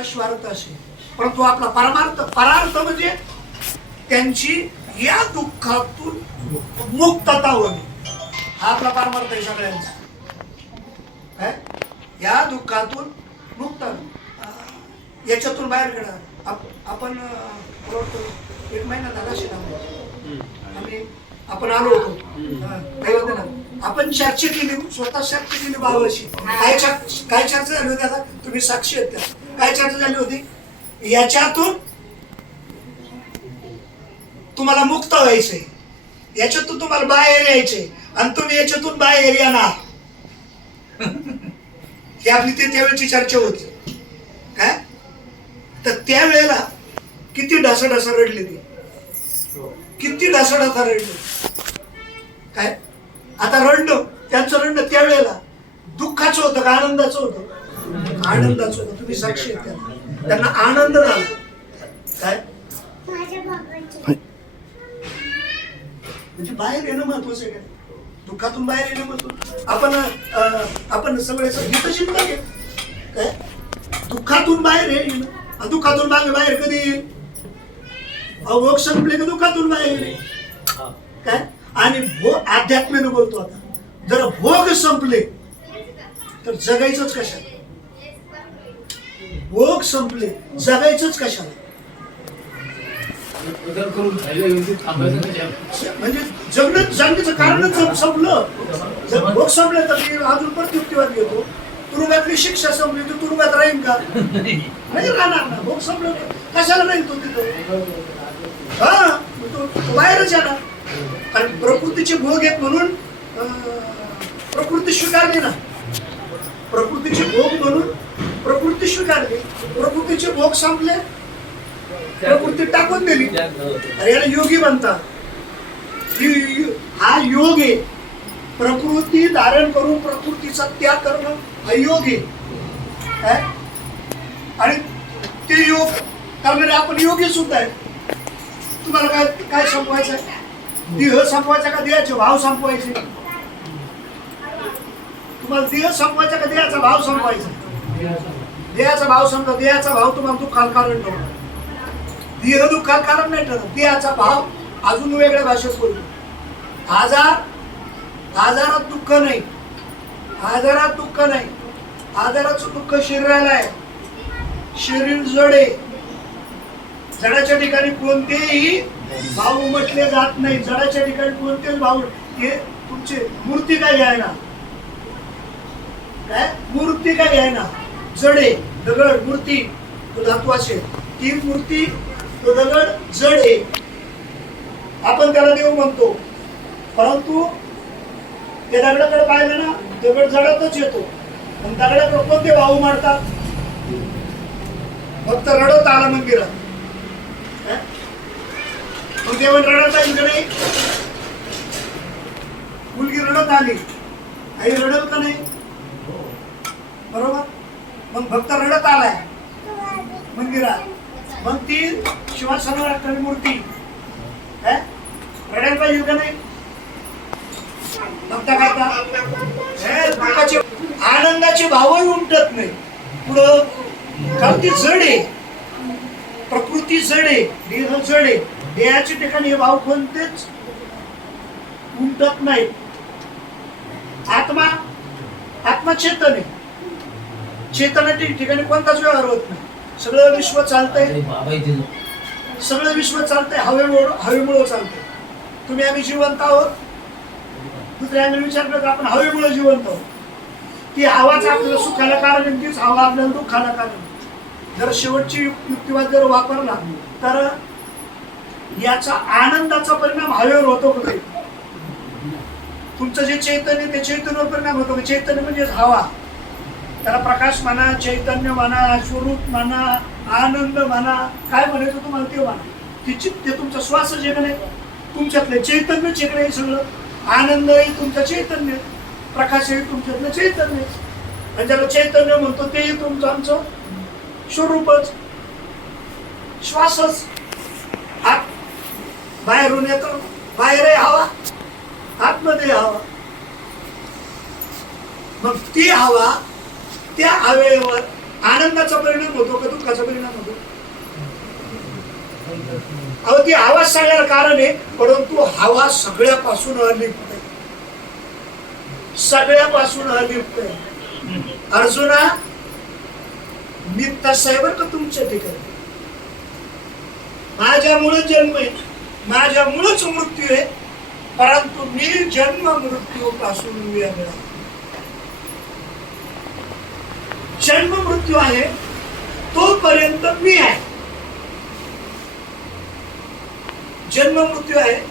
नश्वार्थ असे. परंतु आपला परमार्थ परार्थ म्हणजे त्यांची या दुःखातून मुक्तता होणे. हा आपला परमार्थ आहे सगळ्यांचा. या दुःखातून मुक्त याच्यातून बाहेर काढा. आप- आपण एक महिना झाला असेल आम्ही. आपण आलो होतो. हा, काय होतं ना. आपण चर्चा केली स्वतः चर्चा केली बाबाशी. काय चर्चा काय चर्चा झाली होती आता? तुम्ही साक्षी आहेत त्या काय चर्चा झाली होती? याच्यातून तुम्हाला मुक्त व्हायचे याच्यातून तुम्हाला बाहेर यायचे आणि तुम्ही याच्यातून बाहेर येणार. ही आपली ते त्यावेळेची चर्चा होती. काय तर त्यावेळेला किती ढासढासा रडली ती? किती ढासढासा रडले? काय? आता रडणं त्यांचं रडणं त्यावेळेला दुःखाचं होतं का आनंदाचं होतं? आनंदाचं तुम्ही साक्षी त्यांना आनंद झाला. काय? म्हणजे बाहेर येणं महत्वाचं आहे का? दुःखातून बाहेर येणं महत्वाचं. आपण आपण सगळे गीत शिकता काय? दुःखातून बाहेर येईल. दुःखातून बाहेर बाहेर कधी येईल? अहो, भोग संपले का दुःखातून बाहेर येईल. काय? आणि भो अध्यात्मेनं बोलतो आता. जर भोग संपले तर जगायचंच कशा भोग संपले. जगायचंच कशाला. म्हणजे जगणं जगण्याचं कारणच जग संपलं. जर भोग संपले तर मी अजून परत युक्तिवाद घेतो तुरुंगातली शिक्षा संपली तर तुरुंगात राहीन का? नाही राहणार ना. भोग संपलं कशाला राहील तो तिथं? हा तो बाहेरच येणार. कारण प्रकृतीचे भोग आहेत म्हणून अं, प्रकृती स्वीकारली ना. प्रकृतीचे भोग म्हणून प्रकृती स्वीकारली प्रकृतीचे भोग संपले प्रकृती टाकून दिली. अरे याला योगी म्हणतात. हा योग आहे प्रकृती धारण करून प्रकृतीचा त्याग करणं हा योग. आहे आणि ते योग करणारे आपण योगी सुद्धा आहे. तुम्हाला काय काय संपवायचं आहे? देह संपवायचा का देहाचे भाव संपवायचे? तुम्हाला देह संपवायचा का देहाचा भाव संपवायचा? देहाचा भाव समजा देहाचा भाव तुम्हाला दुःखाल कारण ठरतो देह दुःखाल कारण नाही ठरत. देहाचा भाव अजून वेगळ्या भाषेत बोलतो. आजार आजारात दुःख नाही. आजारात दुःख नाही. आजाराचं दुःख शरीराला आहे. शरीर जड. आहे जडाच्या ठिकाणी कोणतेही भाव उमटले जात नाही. जडाच्या ठिकाणी कोणतेच भाव हे तुमचे मूर्ती काय घ्यायना काय? मूर्ती काय घ्यायना जडे दगड मूर्ती तो धातवाचे ती मूर्ती तो दगड जड. आहे आपण त्याला देव म्हणतो. परंतु त्या दगडाकडे पाहिलं ना दगड जडातच येतो. पण दगडाकडे कोणते भाऊ मारतात? फक्त रडत आला मंदिरात. मग देवण रडत आहे का नाही? मुलगी रडत आली. आई रडल का नाही? बरोबर? मग भक्त रडत आलाय. मंदिरात. मग ती शिवासनावर मूर्ती काय रडायला पाहिजे का नाही? भक्ता करता दुःखाचे आनंदाचे भावही उमटत नाही. पुढं कारण ती जड आहे. प्रकृती जड आहे देह जड आहे. देहाच्या ठिकाणी हे भाव कोणतेच उमटत नाही आत्मा आत्मचेतन आहे. चेतनाच्या ठिकाणी कोणताच व्यवहार होत नाही. सगळं विश्व चालतंय. सगळं विश्व चालतंय हवेमुळे हवेमुळे चालतंय. तुम्ही आम्ही जिवंत आहोत. दुसऱ्याने विचारलं तर आपण हवेमुळे जिवंत आहोत. ती हवाच आपल्याला सुखाला कारण तीच हवा आपल्याला दुःखाला कारण. जर शेवटची युक- युक्तिवाद जर वापरला तर याचा आनंदाचा परिणाम हवेवर होतो का काही? तुमचं जे चैतन्य ते चैतन्यावर परिणाम होतो. चैतन्य म्हणजेच हवा. त्याला प्रकाश म्हणा चैतन्य म्हणा स्वरूप म्हणा आनंद म्हणा काय म्हणायचं तुम्हाला ते म्हणा. ते ते तुमचा श्वास जेकडे का तुमच्यातले चैतन्य जेकडे सगळं. आनंद हे तुमचं चैतन्य प्रकाश हे तुमच्यातलं चैतन्य. आणि ज्याला चैतन्य म्हणतो तेही तुमचं आमचं स्वरूपच. श्वासच. आत बाहेरून येतो बाहेरही हवा आतमध्ये हवा. मग ती हवा त्या अवयवावर आनंदाचा परिणाम होतो का दुःखाचा परिणाम होतो? अहो ती हवा सगळ्या कारण आहे परंतु हवा सगळ्यापासून अलिप्त आहे. सगळ्यापासून अलिप्त आहे. अर्जुना मी तसा आहे बरं का तुमच्या ठिकाणी. माझ्यामुळे जन्म आहे माझ्यामुळेच मृत्यू आहे परंतु मी जन्म मृत्यू पासून वेगळा जन्म मृत्यू आहे तोपर्यंत मी आहे. जन्म मृत्यू आहे